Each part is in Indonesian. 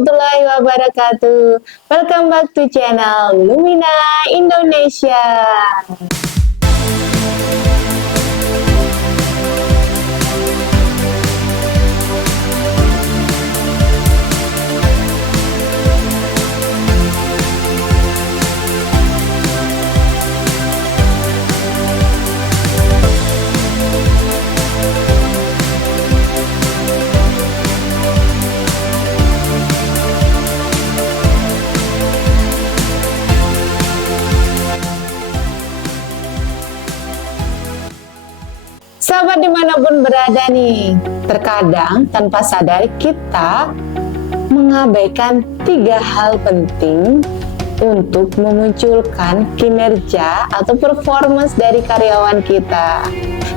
warahmatullahi wabarakatuh. Welcome back to channel Lumina Indonesia. Sahabat dimanapun berada nih, terkadang tanpa sadar kita mengabaikan 3 hal penting untuk memunculkan kinerja atau performance dari karyawan kita.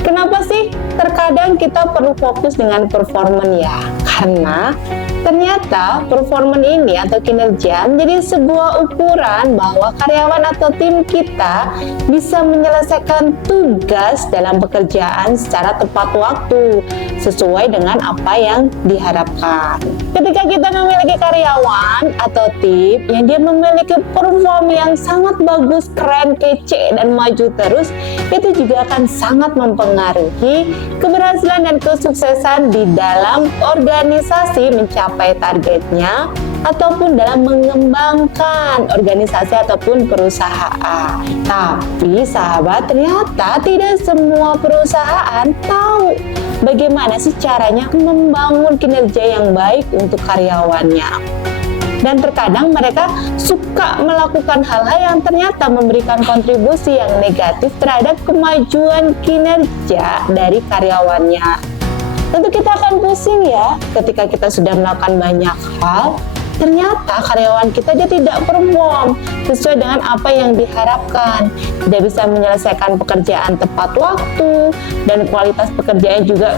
Kenapa sih terkadang kita perlu fokus dengan performance ya? Karena ternyata performance ini atau kinerja menjadi sebuah ukuran bahwa karyawan atau tim kita bisa menyelesaikan tugas dalam pekerjaan secara tepat waktu sesuai dengan apa yang diharapkan. Ketika kita memiliki karyawan atau tim yang dia memiliki perform yang sangat bagus, keren, kece, dan maju terus, itu juga akan sangat mempengaruhi keberhasilan dan kesuksesan di dalam organisasi mencapai targetnya ataupun dalam mengembangkan organisasi ataupun perusahaan. Tapi sahabat, ternyata tidak semua perusahaan tahu bagaimana sih caranya membangun kinerja yang baik untuk karyawannya. Dan terkadang mereka suka melakukan hal-hal yang ternyata memberikan kontribusi yang negatif terhadap kemajuan kinerja dari karyawannya. Tentu kita akan pusing ya ketika kita sudah melakukan banyak hal, ternyata karyawan kita dia tidak perform sesuai dengan apa yang diharapkan, tidak bisa menyelesaikan pekerjaan tepat waktu, dan kualitas pekerjaannya juga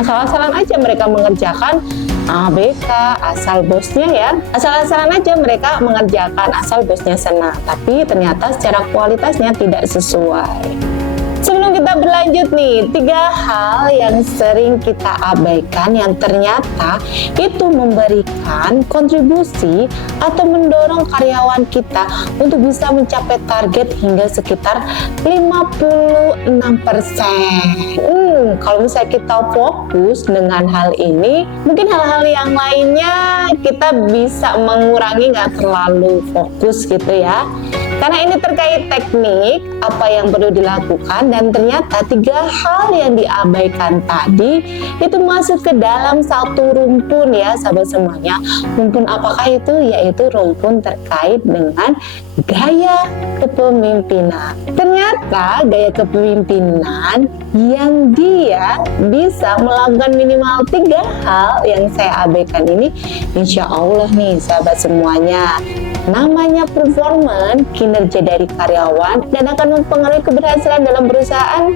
asal-asalan aja mereka mengerjakan ABK asal bosnya ya, asal-asalan aja mereka mengerjakan asal bosnya senang, tapi ternyata secara kualitasnya tidak sesuai. Sebelum kita berlanjut nih, 3 hal yang sering kita abaikan yang ternyata itu memberikan kontribusi atau mendorong karyawan kita untuk bisa mencapai target hingga sekitar 56%. Kalau misalnya kita fokus dengan hal ini, mungkin hal-hal yang lainnya kita bisa mengurangi, nggak terlalu fokus gitu ya. Karena ini terkait teknik apa yang perlu dilakukan, dan ternyata 3 hal yang diabaikan tadi itu masuk ke dalam satu rumpun ya sahabat semuanya. Rumpun apakah itu? Yaitu rumpun terkait dengan gaya kepemimpinan. Ternyata gaya kepemimpinan yang dia bisa melakukan minimal 3 hal yang saya abaikan ini, insya Allah nih sahabat semuanya, namanya performance, kinerja dari karyawan, dan akan mempengaruhi keberhasilan dalam perusahaan,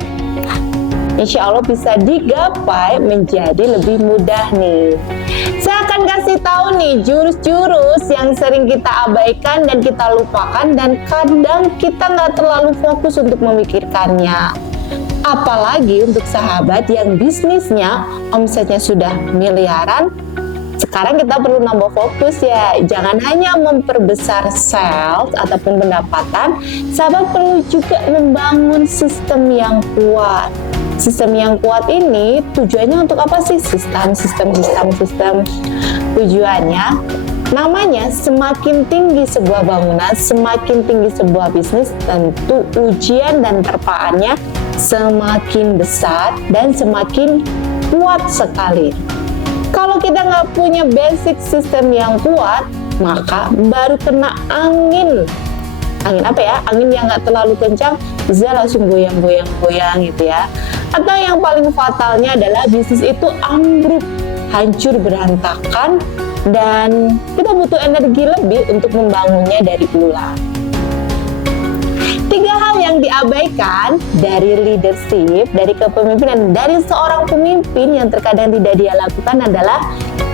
insya Allah bisa digapai menjadi lebih mudah nih. Saya akan kasih tahu nih jurus-jurus yang sering kita abaikan dan kita lupakan, dan kadang kita nggak terlalu fokus untuk memikirkannya. Apalagi untuk sahabat yang bisnisnya omsetnya sudah miliaran. Sekarang kita perlu nambah fokus ya, jangan hanya memperbesar sales ataupun pendapatan, sahabat perlu juga membangun sistem yang kuat. Sistem yang kuat ini tujuannya untuk apa sih? Sistem. Tujuannya, namanya semakin tinggi sebuah bangunan, semakin tinggi sebuah bisnis, tentu ujian dan terpaannya semakin besar dan semakin kuat sekali. Kalau kita nggak punya basic sistem yang kuat, maka baru kena angin apa ya, angin yang nggak terlalu kencang bisa langsung goyang-goyang gitu ya. Atau yang paling fatalnya adalah bisnis itu ambruk, hancur berantakan, dan kita butuh energi lebih untuk membangunnya dari ulang. 3 hal yang diabaikan dari leadership, dari kepemimpinan, dari seorang pemimpin yang terkadang tidak dia lakukan adalah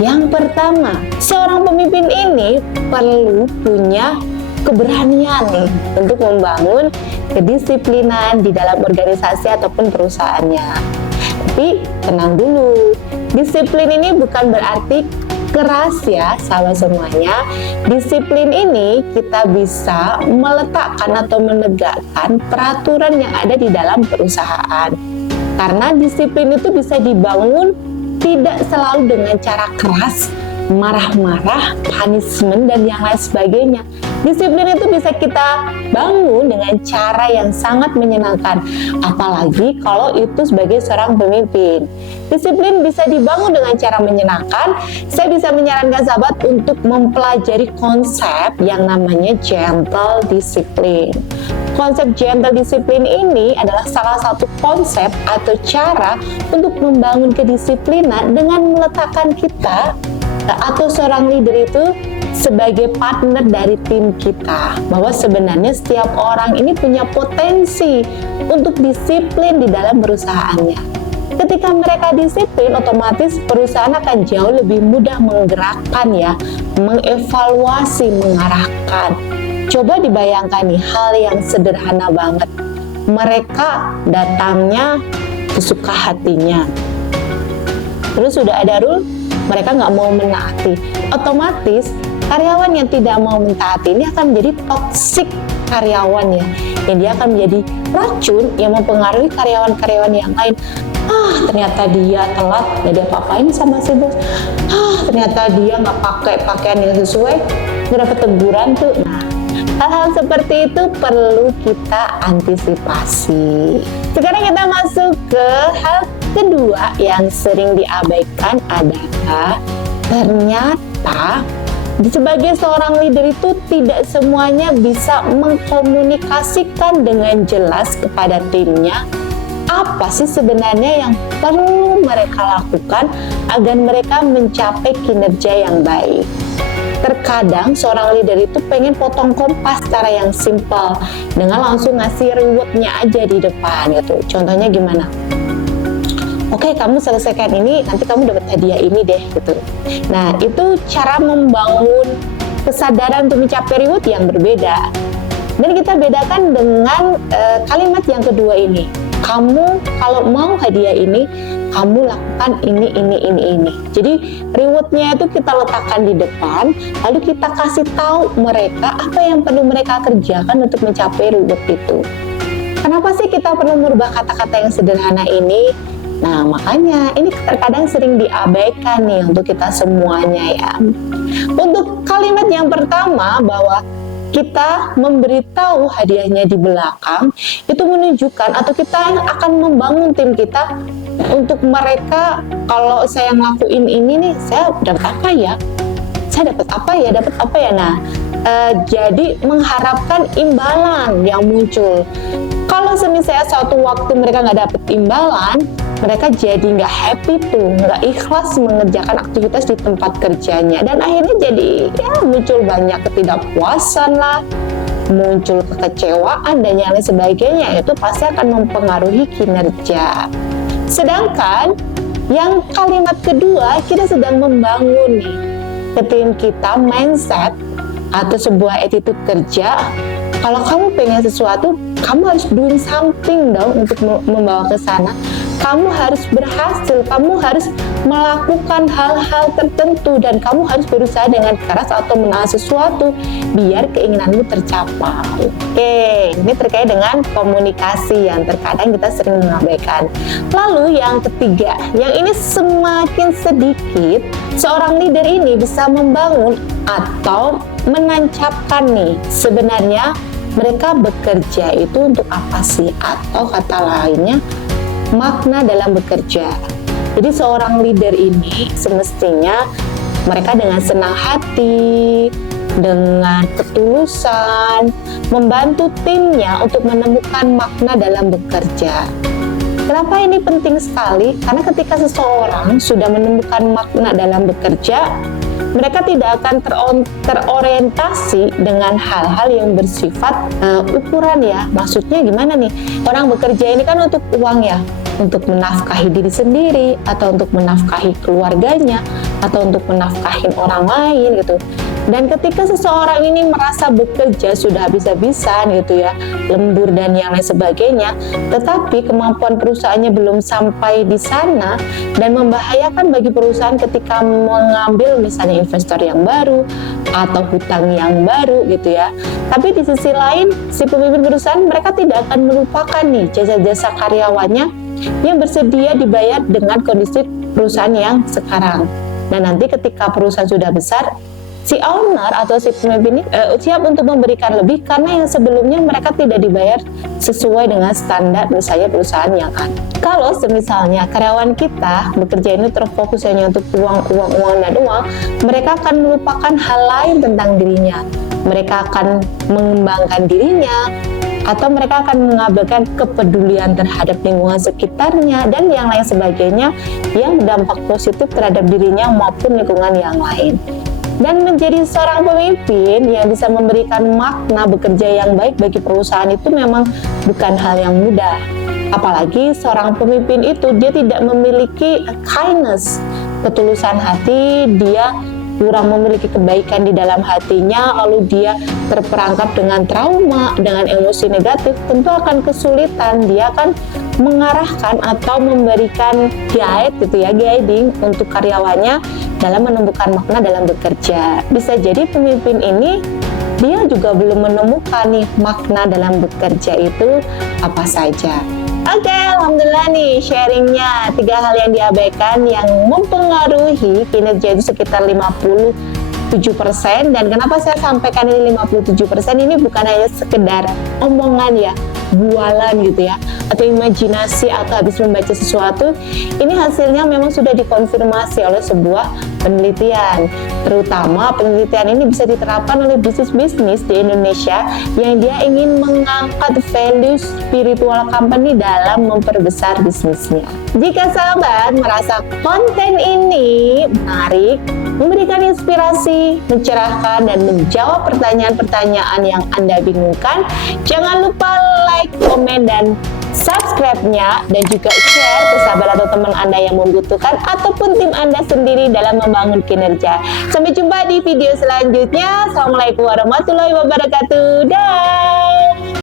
yang pertama, seorang pemimpin ini perlu punya keberanian nih untuk membangun kedisiplinan di dalam organisasi ataupun perusahaannya. Tapi tenang dulu, disiplin ini bukan berarti keras ya sahabat semuanya. Disiplin ini kita bisa meletakkan atau menegakkan peraturan yang ada di dalam perusahaan. Karena disiplin itu bisa dibangun tidak selalu dengan cara keras, marah-marah, punishment, dan yang lain sebagainya. Disiplin itu bisa kita bangun dengan cara yang sangat menyenangkan, apalagi kalau itu sebagai seorang pemimpin. Disiplin bisa dibangun dengan cara menyenangkan. Saya bisa menyarankan sahabat untuk mempelajari konsep yang namanya gentle discipline. Konsep gentle discipline ini adalah salah satu konsep atau cara untuk membangun kedisiplinan dengan meletakkan kita atau seorang leader itu sebagai partner dari tim kita, bahwa sebenarnya setiap orang ini punya potensi untuk disiplin di dalam perusahaannya. Ketika mereka disiplin, otomatis perusahaan akan jauh lebih mudah menggerakkan ya, mengevaluasi, mengarahkan. Coba dibayangkan nih hal yang sederhana banget. Mereka datangnya kesuka hatinya, terus sudah ada rule, mereka nggak mau menaati. Otomatis karyawan yang tidak mau mentaati ini akan menjadi toksik karyawan ya. Dan dia akan menjadi racun yang mempengaruhi karyawan-karyawan yang lain. Ternyata dia telat, nggak dia apa-apain sama si bos. Ternyata dia nggak pakai pakaian yang sesuai, nggak dapat teguran tuh. Nah, hal-hal seperti itu perlu kita antisipasi. Sekarang kita masuk ke hal kedua yang sering diabaikan adalah ternyata sebagai seorang leader itu tidak semuanya bisa mengkomunikasikan dengan jelas kepada timnya apa sih sebenarnya yang perlu mereka lakukan agar mereka mencapai kinerja yang baik. Terkadang seorang leader itu pengen potong kompas secara yang simpel dengan langsung ngasih rewardnya aja di depan gitu. Contohnya gimana? Oke, kamu selesaikan ini, nanti kamu dapat hadiah ini deh gitu. Nah, itu cara membangun kesadaran untuk mencapai reward yang berbeda. Dan kita bedakan dengan kalimat yang kedua ini. Kamu kalau mau hadiah ini, kamu lakukan ini. Jadi rewardnya itu kita letakkan di depan, lalu kita kasih tahu mereka apa yang perlu mereka kerjakan untuk mencapai reward itu. Kenapa sih kita perlu merubah kata-kata yang sederhana ini? Nah, makanya ini terkadang sering diabaikan nih untuk kita semuanya ya. Untuk kalimat yang pertama bahwa kita memberitahu hadiahnya di belakang, itu menunjukkan atau kita akan membangun tim kita untuk mereka, kalau saya ngelakuin ini nih, saya dapat apa ya? Saya dapat apa ya? Nah, jadi mengharapkan imbalan yang muncul. Kalau misalnya suatu waktu mereka nggak dapat imbalan, mereka jadi nggak happy tuh, nggak ikhlas mengerjakan aktivitas di tempat kerjanya, dan akhirnya jadi ya muncul banyak ketidakpuasan lah, muncul kekecewaan dan yang lain sebagainya. Itu pasti akan mempengaruhi kinerja. Sedangkan yang kalimat kedua, kita sedang membangun nih ke tim kita mindset atau sebuah attitude kerja. Kalau kamu pengen sesuatu, kamu harus doing something dong untuk membawa ke sana. Kamu harus berhasil, kamu harus melakukan hal-hal tertentu, dan kamu harus berusaha dengan keras atau menahan sesuatu biar keinginanmu tercapai. Oke, ini terkait dengan komunikasi yang terkadang kita sering mengabaikan. Lalu yang ketiga, yang ini semakin sedikit seorang leader ini bisa membangun atau menancapkan nih, sebenarnya mereka bekerja itu untuk apa sih, atau kata lainnya makna dalam bekerja. Jadi seorang leader ini semestinya mereka dengan senang hati, dengan ketulusan membantu timnya untuk menemukan makna dalam bekerja. Kenapa ini penting sekali? Karena ketika seseorang sudah menemukan makna dalam bekerja, mereka tidak akan terorientasi dengan hal-hal yang bersifat ukuran ya. Maksudnya gimana nih? Orang bekerja ini kan untuk uang ya, untuk menafkahi diri sendiri, atau untuk menafkahi keluarganya, atau untuk menafkahi orang lain gitu. Dan ketika seseorang ini merasa bekerja sudah habis-habisan gitu ya, lembur dan yang lain sebagainya, tetapi kemampuan perusahaannya belum sampai di sana dan membahayakan bagi perusahaan ketika mengambil misalnya investor yang baru atau hutang yang baru gitu ya. Tapi di sisi lain, si pemimpin perusahaan mereka tidak akan melupakan nih jasa-jasa karyawannya yang bersedia dibayar dengan kondisi perusahaan yang sekarang. Dan nanti ketika perusahaan sudah besar, si owner atau si pemimpin ini siap untuk memberikan lebih karena yang sebelumnya mereka tidak dibayar sesuai dengan standar misalnya perusahaan yang ada. Kalau misalnya karyawan kita bekerja ini terfokus hanya untuk uang, mereka akan melupakan hal lain tentang dirinya. Mereka akan mengembangkan dirinya, atau mereka akan mengabaikan kepedulian terhadap lingkungan sekitarnya dan yang lain sebagainya yang berdampak positif terhadap dirinya maupun lingkungan yang lain. Dan menjadi seorang pemimpin yang bisa memberikan makna bekerja yang baik bagi perusahaan itu memang bukan hal yang mudah. Apalagi seorang pemimpin itu dia tidak memiliki kindness, ketulusan hati, dia kurang memiliki kebaikan di dalam hatinya, lalu dia terperangkap dengan trauma, dengan emosi negatif, tentu akan kesulitan. Dia akan mengarahkan atau memberikan guiding untuk karyawannya dalam menemukan makna dalam bekerja. Bisa jadi pemimpin ini dia juga belum menemukan nih makna dalam bekerja itu apa saja. Oke, alhamdulillah nih sharingnya 3 hal yang diabaikan yang mempengaruhi kinerja itu sekitar 57%. Dan kenapa saya sampaikan ini 57%, ini bukan hanya sekedar omongan ya, bualan gitu ya, atau imajinasi atau habis membaca sesuatu. Ini hasilnya memang sudah dikonfirmasi oleh sebuah penelitian. Terutama penelitian ini bisa diterapkan oleh bisnis-bisnis di Indonesia yang dia ingin mengangkat value spiritual company dalam memperbesar bisnisnya. Jika sahabat merasa konten ini menarik, memberikan inspirasi, mencerahkan, dan menjawab pertanyaan-pertanyaan yang Anda bingungkan, jangan lupa like, komen, dan subscribe-nya, dan juga share ke sahabat atau teman Anda yang membutuhkan ataupun tim Anda sendiri dalam membangun kinerja. Sampai jumpa di video selanjutnya. Assalamualaikum warahmatullahi wabarakatuh. Dah.